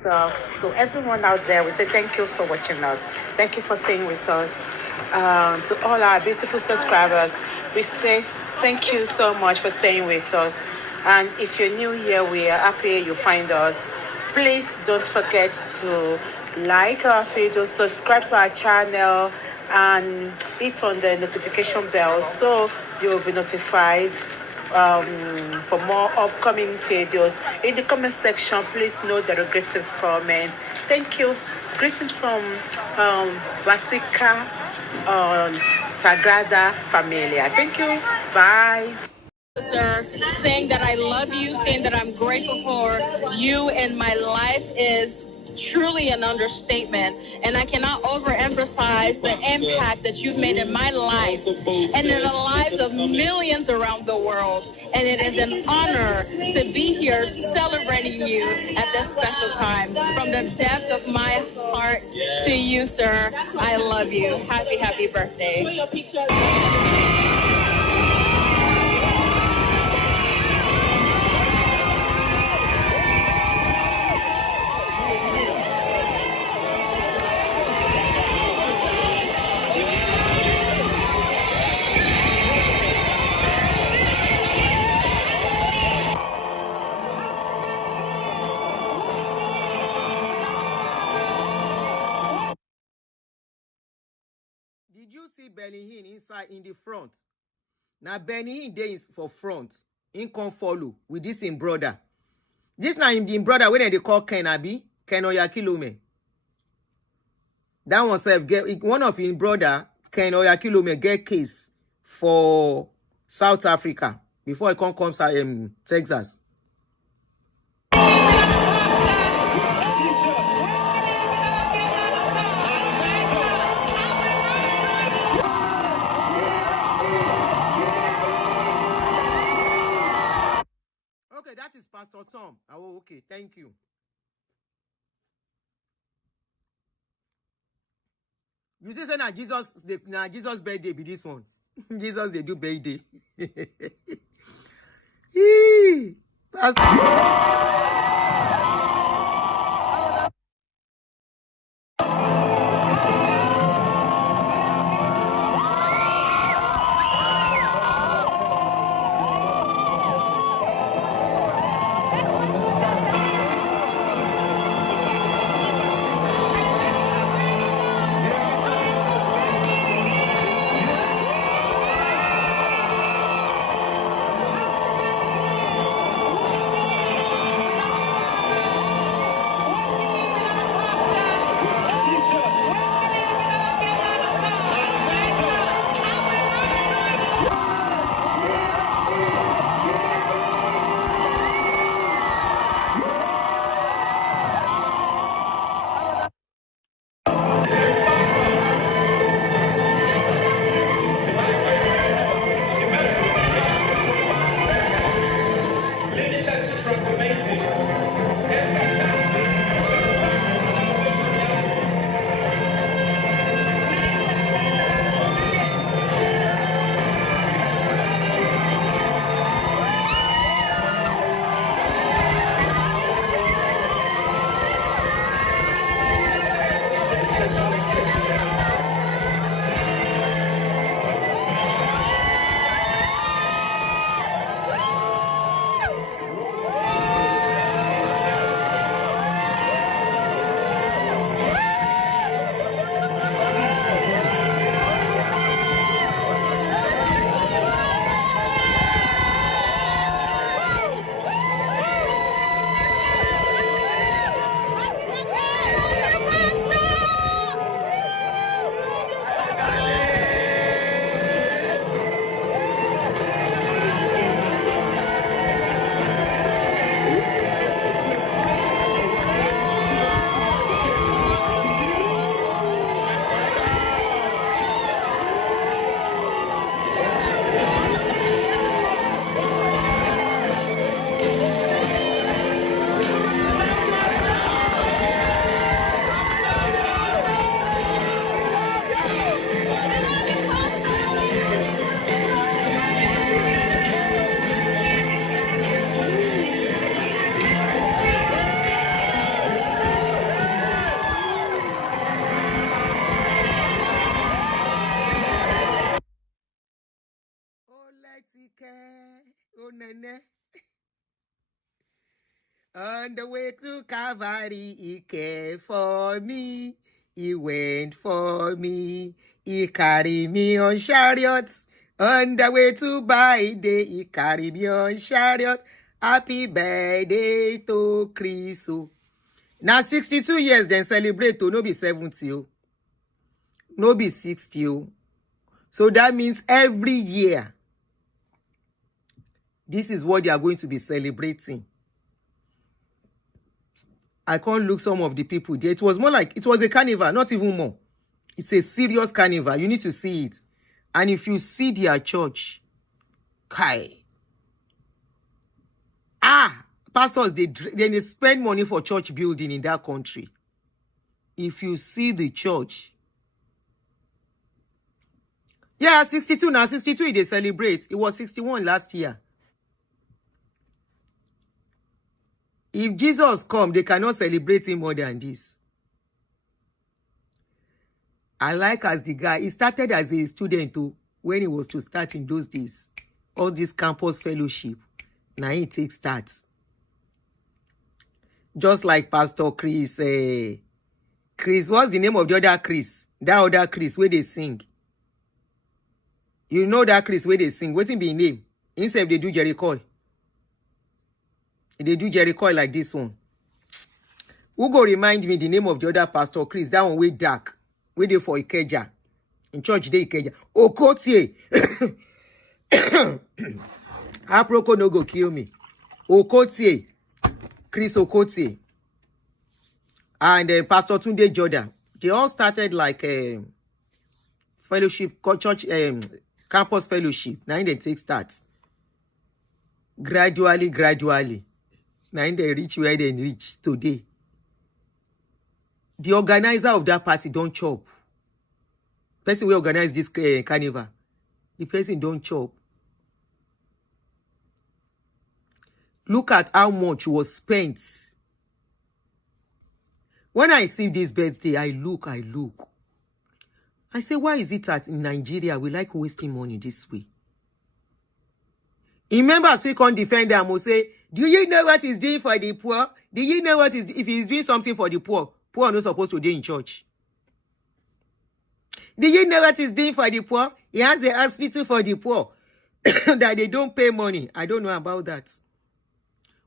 So everyone out there, we say thank you for watching us. Thank you for staying with us. To all our beautiful subscribers, we say thank you so much for staying with us. And if you're new here, we are happy you find us. Please don't forget to like our video, subscribe to our channel, and hit on the notification bell so you'll be notified for more upcoming videos. In the comment section, please no derogative comments. Thank you. Greetings from Vasika Sagrada Familia. Thank you. Bye. Sir, saying that I love you, saying that I'm grateful for you in my life is truly an understatement, and I cannot overemphasize the impact that you've made in my life and in the lives of millions around the world. And it is an honor to be here celebrating you at this special time. From the depth of my heart to you, sir, I love you. Happy birthday. Did you see Benny Hinn inside in the front? Now Benny Hinn dey for front. He come follow with this in brother. This now him the brother when they call Ken Abi, Ken Oyakhilome. That one self get one of his brother, Ken Oyakhilome, get case for South Africa before he come Texas. Okay, that is Pastor Tom. Oh, okay, thank you. You say na Jesus birthday be this one. Jesus they do birthday. Pastor. Oh, nene. On the way to Calvary, he cared for me. He went for me. He carried me on chariots. On the way to Biden, he carried me on chariot. Happy birthday to Chris. Now 62 years, then celebrate to no be 70, no be 60. So that means every year, this is what they are going to be celebrating. I can't look some of the people there. It was more like, it was a carnival, not even more. It's a serious carnival. You need to see it. And if you see their church, kai. Pastors, they spend money for church building in that country. If you see the church. Yeah, 62 now. 62 they celebrate. It was 61 last year. If Jesus come, they cannot celebrate him more than this. I like as the guy, he started as a student too, when he was to start in those days. All this campus fellowship. Now he takes starts. Just like Pastor Chris. Chris, what's the name of the other Chris? That other Chris, where they sing. You know that Chris, where they sing. What's in the name? Instead, they do Jericho. They do Jericho like this one. Who go remind me the name of the other Pastor Chris? That one way dark. Way there for Ikeja. In church, they Ikeja. Okotie. Aproko no go kill me. Okotie. Chris Okotie. And Pastor Tunde Jordan. They all started like fellowship, church, campus fellowship. Now they take starts. Gradually. Now they reach where they reach today. The organizer of that party don't chop. Person who organize this carnival. The person don't chop. Look at how much was spent. When I see this birthday, I look. I say, why is it that in Nigeria we like wasting money this way? Remember, speak on defend them will say, do you know what he's doing for the poor? Do you know what if he's doing something for the poor? Poor are not supposed to do in church. Do you know what he's doing for the poor? He has a hospital for the poor that they don't pay money. I don't know about that.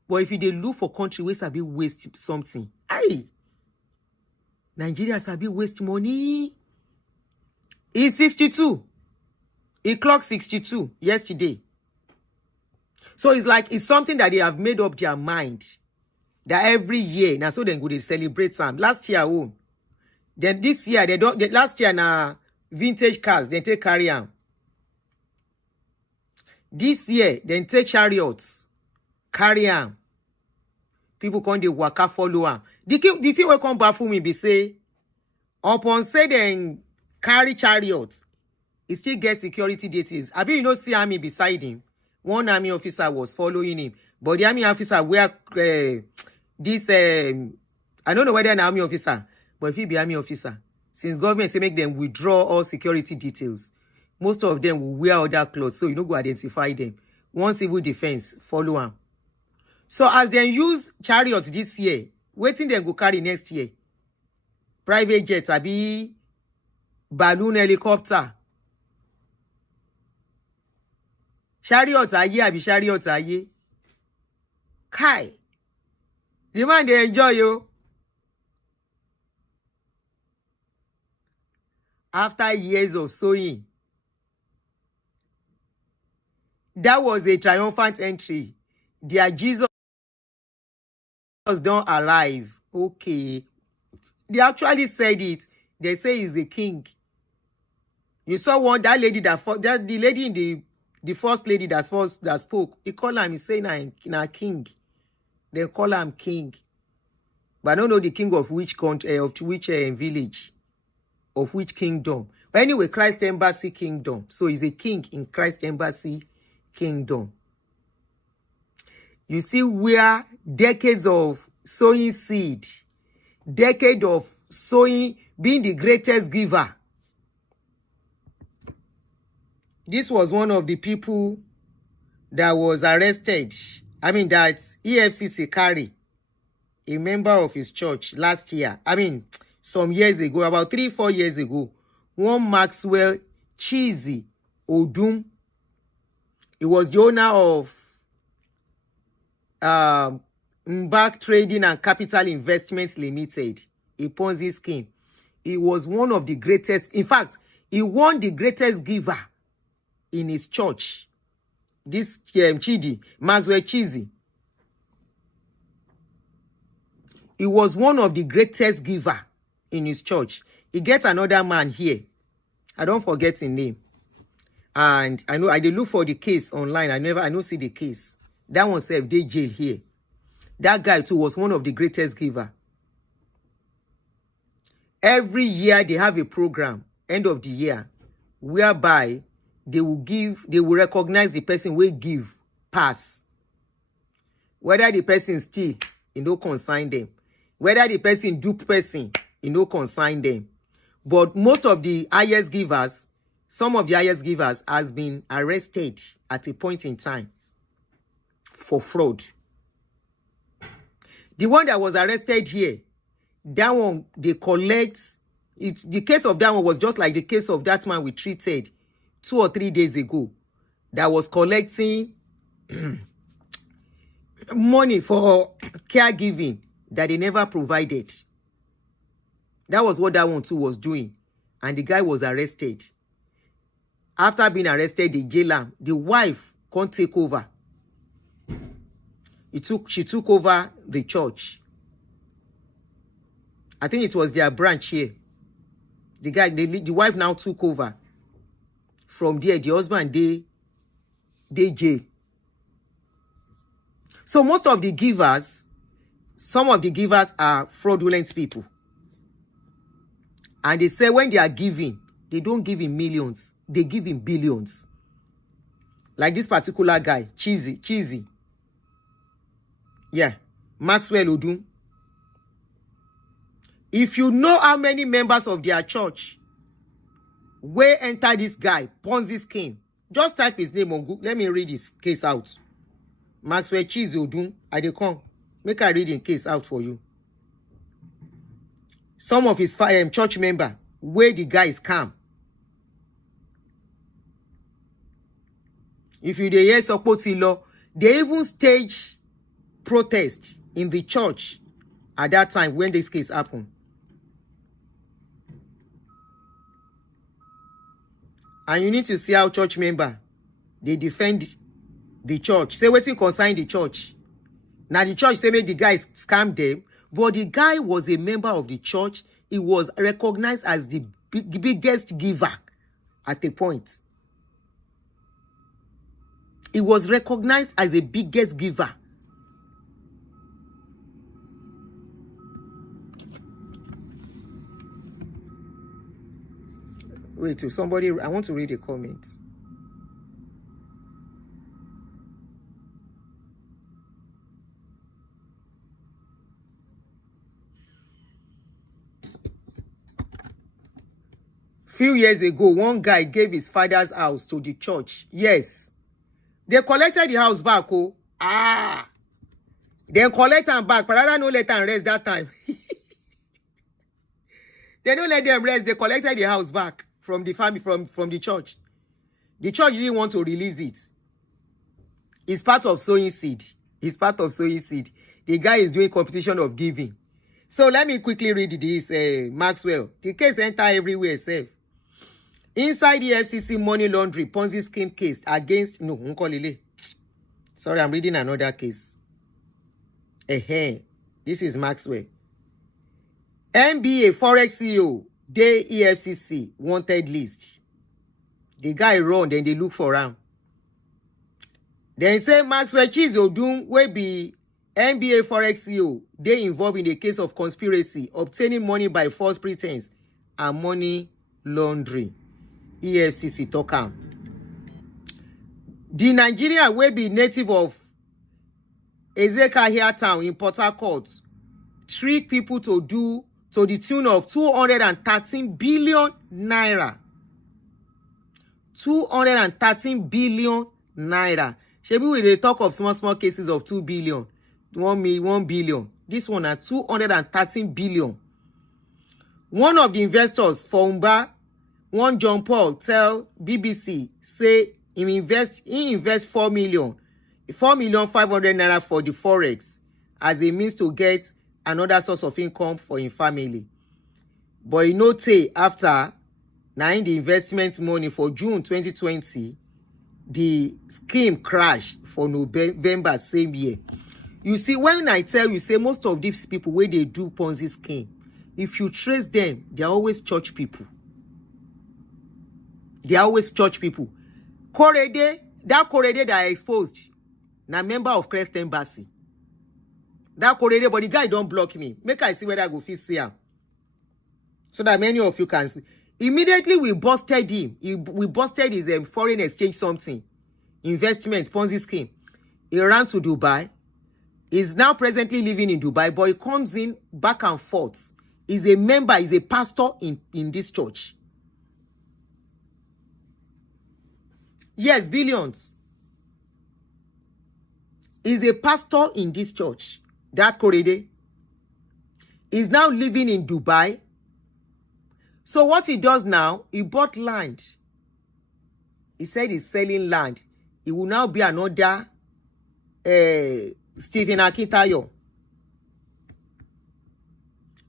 But if they look for country where Sabi waste something, Nigeria Sabi waste money. He's 62. He clocked 62 yesterday. So it's like it's something that they have made up their mind that every year now so then go they celebrate some. Last year then this year they don't. Last year na vintage cars they take carry on. This year then take chariots carry on. People come they waka follow am. The thing will come back for me be say upon say then carry chariots, he still get security details. I mean, you know, see army beside him. One army officer was following him, but the army officer where this I don't know whether an army officer, but if he be army officer, since government say make them withdraw all security details, most of them will wear other clothes, so you know go identify them. One civil defense follow him. So as they use chariots this year, waiting them go carry next year. Private jet, abi balloon helicopter. Chariot aye, abi chariot aye. Kai. The man they enjoy you. After years of sowing. That was a triumphant entry. Their Jesus don't arrive. Okay. They actually said it. They say he's a king. You saw that lady the lady in the first lady that spoke. He called him, he said, na king. They call him king. But I don't know the king of which country, of which village, of which kingdom. But anyway, Christ Embassy Kingdom. So he's a king in Christ Embassy Kingdom. You see where decades of sowing seed, decade of sowing, being the greatest giver. This was one of the people that was arrested, that EFCC carry a member of his church last year, some years ago, about 3-4 years ago, one Maxwell Cheesy Odum. He was the owner of Mbak Trading and Capital Investments Limited, a Ponzi scheme. He was one of the greatest, in fact, he won the greatest giver in his church. This Chidi, Maxwell Cheesy. He was one of the greatest giver in his church. He get another man here. I don't forget his name. And I know I did look for the case online. I don't see the case. That one said they jail here. That guy too was one of the greatest giver. Every year they have a program, end of the year, whereby they will recognize the person will give pass. Whether the person steal, it no consign them. Whether the person dupe person, it no consign them. But most of the highest givers, some of the highest givers has been arrested at a point in time for fraud. The one that was arrested here, that one, they collect it. The case of that one was just like the case of that man we treated 2 or 3 days ago that was collecting money for caregiving that they never provided. That was what that one too was doing. And the guy was arrested. After being arrested, they jail him. The wife can't take over. She took over the church. I think it was their branch here. The wife now took over. From there, the husband, they jail. So most of the givers, some of the givers are fraudulent people. And they say when they are giving, they don't give in millions. They give in billions. Like this particular guy, Cheesy. Yeah, Maxwell Odum. If you know how many members of their church will enter this guy, Ponzi scheme, just type his name on Google. Let me read his case out. Maxwell Cheesy Odum, I dey come. Make I read his case out for you. Some of his church member, where the guy is calm. If you dey hear Sopoti law, they even stage protest in the church at that time when this case happened. And you need to see how church member, they defend the church. Say wetin concern the church. Now the church say make the guy scam them, but the guy was a member of the church. He was recognized as the biggest giver at a point. He was recognized as the biggest giver. Wait, somebody, I want to read a comment. Few years ago, one guy gave his father's house to the church. Yes. They collected the house back. Oh. They collect them back. But rather no let them rest that time. They don't let them rest. They collected the house back from the family, from the church. The church didn't want to release it. It's part of sowing seed. It's part of sowing seed. The guy is doing competition of giving. So let me quickly read this, Maxwell. The case enter everywhere, safe. Inside the FCC money laundry Ponzi scheme case against sorry, I'm reading another case. This is Maxwell. NBA Forex CEO, day EFCC wanted list. The guy run, then they look for him. Then say Maxwell Cheesy Odum will be NBA Forex CEO. They involved in a case of conspiracy, obtaining money by false pretense and money laundering. EFCC talk am. The Nigerian will be native of Ezekahia town in Port Harcourt trick people to the tune of 213 billion naira. 213 billion naira. Shebi we dey talk of small cases of 2 billion, 1 billion. This one at 213 billion. One of the investors for Umba, one John Paul, tell BBC say he invest 4 million 500 naira for the forex as a means to get another source of income for him family. But he no tey after na the investment money for June 2020, the scheme crashed for November same year. You see, when I tell you, say most of these people where they do Ponzi scheme, if you trace them, they are always church people. They are always church people. Korede, that Korede that I exposed, na member of Christ Embassy. That Korede, but the guy don't block me. Make I see whether I go fit see him. So that many of you can see. Immediately we busted him. We busted his foreign exchange something. Investment, Ponzi scheme. He ran to Dubai. He's now presently living in Dubai, but he comes in back and forth. He's a member, he's a pastor in this church. Yes, billions. He's a pastor in this church. That Korede is now living in Dubai. So what he does now, he bought land. He said he's selling land. He will now be another Stephen Akintayo.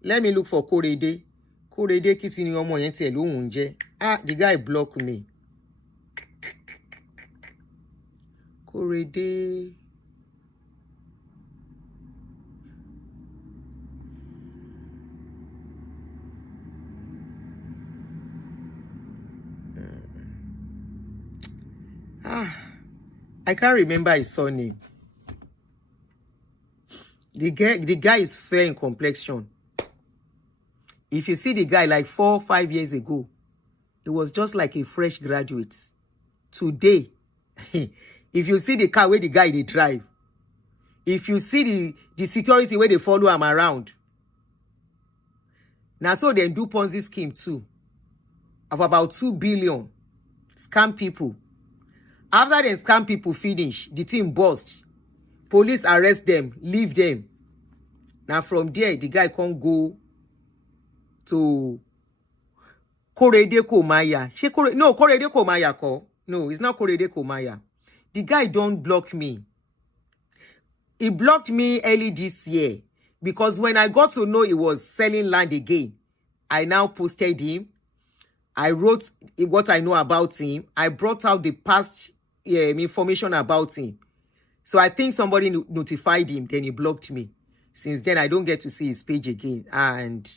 Let me look for Korede. Korede kiti ni ọmọ yẹn tiẹ̀ lóhùn jẹ́. Ah, the guy blocked me. Korede. I can't remember his surname. The guy is fair in complexion. If you see the guy like 4 or 5 years ago, he was just like a fresh graduate. Today, if you see the car where the guy they drive, if you see the security where they follow him around, now so they do Ponzi scheme too, of about 2 billion, scam people. After they scam people finish, the team bust. Police arrest them, leave them. Now from there, the guy can't go to Korede Komaya. No, Korede Komaya ko. No, it's not Korede Komaya. The guy don't block me. He blocked me early this year because when I got to know he was selling land again, I now posted him. I wrote what I know about him. I brought out the past information about him. So I think somebody notified him, then he blocked me. Since then, I don't get to see his page again. And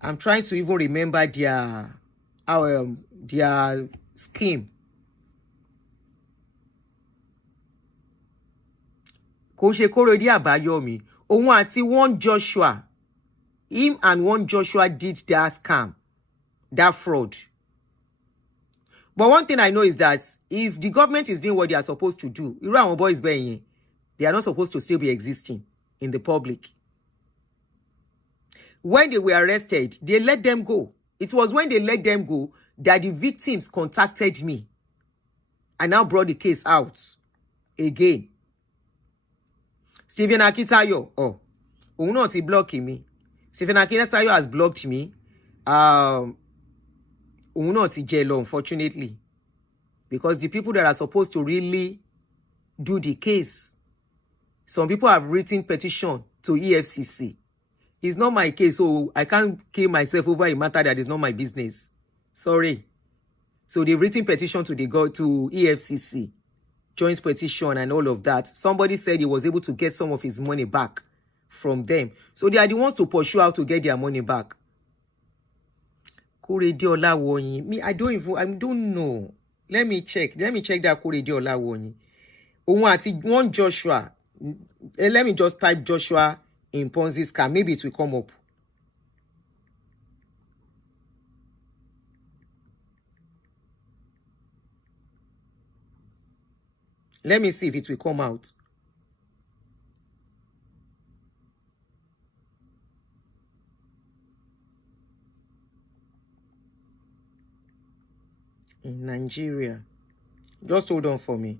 I'm trying to even remember their scheme. Koshe Korede Abayomi. Ohun àti one Joshua. Him and one Joshua did that scam. That fraud. But one thing I know is that if the government is doing what they are supposed to do, boys they are not supposed to still be existing in the public. When they were arrested, they let them go. It was when they let them go that the victims contacted me. I now brought the case out again. Stephen Akintayo, not blocking me. Stephen Akintayo has blocked me. Unfortunately, because the people that are supposed to really do the case, some people have written petition to EFCC. It's not my case, so I can't kill myself over a matter that is not my business. Sorry. So they've written petition to EFCC, joint petition and all of that. Somebody said he was able to get some of his money back from them. So they are the ones to pursue how to get their money back. Korede Olawonyi. Me, I don't know. Let me check that Korede Olawonyi. One Joshua. Let me just type Joshua in Ponzi scam. Maybe it will come up. Let me see if it will come out. In Nigeria. Just hold on for me.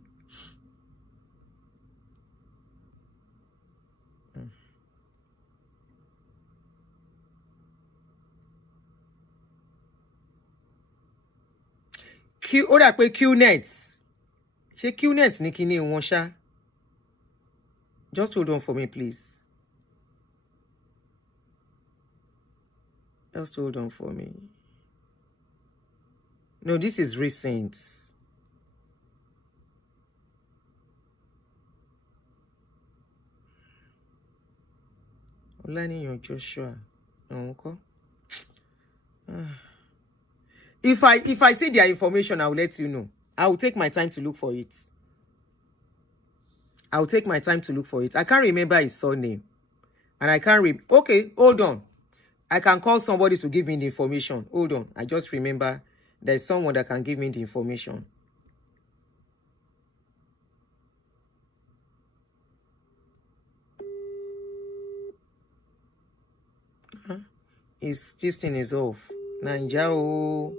Ó dà pé Qnets. Ṣé Qnets ní kíní wọn ṣá? Just hold on for me, please. Just hold on for me. No, this is recent. Olaniyan Joshua. Okay. If I see their information, I will let you know. I will take my time to look for it. I will take my time to look for it. I can't remember his surname. And I can't okay, hold on. I can call somebody to give me the information. Hold on. I just remember there's someone that can give me the information. This thing is off. Nanjao.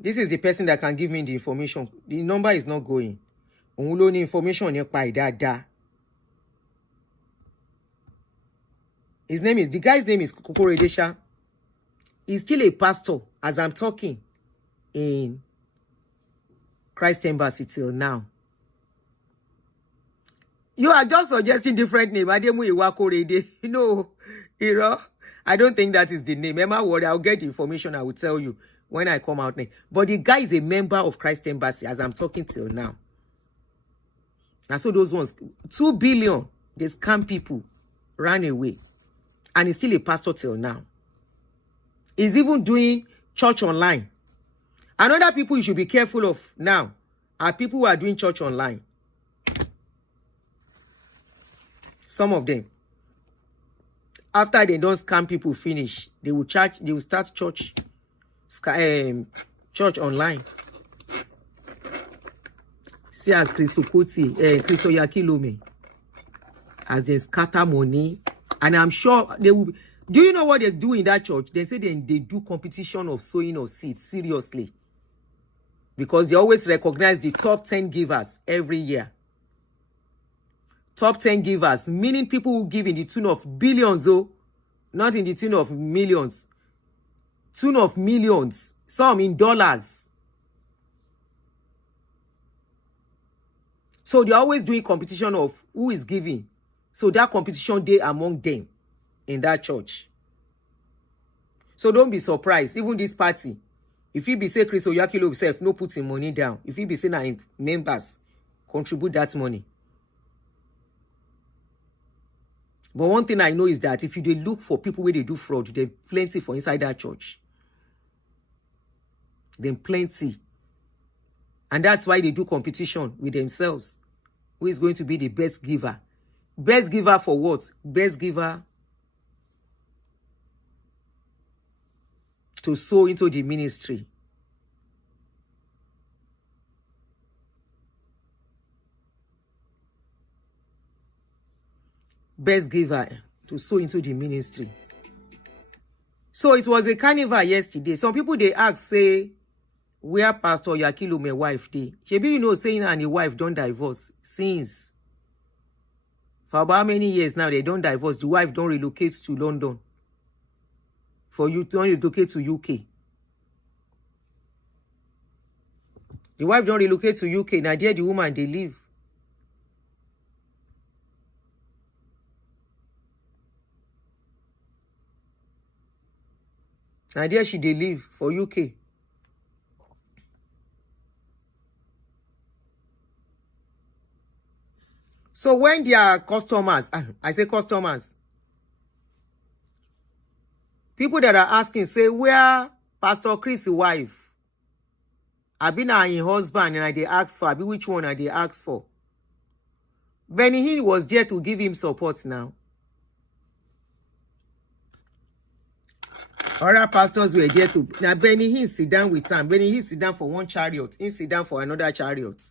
This is the person that can give me the information. The number is not going. Only information nearby dada. The guy's name is Kokoredesha. He's still a pastor as I'm talking in Christ Embassy till now. You are just suggesting different name. Ademu Iwakorede. No, I don't think that is the name. Emma, worry, I'll get the information. I will tell you when I come out next. But the guy is a member of Christ Embassy as I'm talking till now. And so those ones, 2 billion, they scam people, ran away. And he's still a pastor till now. He's even doing church online. Another people you should be careful of now are people who are doing church online. Some of them. After they don't scam people finish, they will start church online. See as Oyakhilome, as they scatter money, and I'm sure they will. Do you know what they do in that church? They say they do competition of sowing of seeds, seriously. Because they always recognize the top 10 givers every year. Top 10 givers, meaning people who give in the tune of billions, not in the tune of millions. Tune of millions, some in dollars. So they're always doing competition of who is giving. So that competition day among them in that church. So don't be surprised. Even this party, if he be say Chris Oyakhilome himself, no putting money down. If he be say na members contribute that money. But one thing I know is that if you dey look for people where they do fraud, there's plenty for inside that church. Then plenty. And that's why they do competition with themselves. Who is going to be the best giver? Best giver for what? Best giver to sow into the ministry. Best giver to sow into the ministry. So it was a carnival yesterday. Some people they ask, say, where Pastor Oyakhilome wife dey? Maybe you know saying and the wife don't divorce since. For about how many years now they don't divorce? The wife don't relocate to London. For you to relocate to UK. The wife don't relocate to UK. Now there the woman they live. Now there she they live for UK. So when their customers, I say customers, people that are asking, say, where Pastor Chris' wife? I been her husband and they ask for, which one are they ask for? Benny Hinn was there to give him support now. Other pastors were there to. Now Benny Hinn sit down with him. Benny Hinn sit down for one chariot. He sit down for another chariot.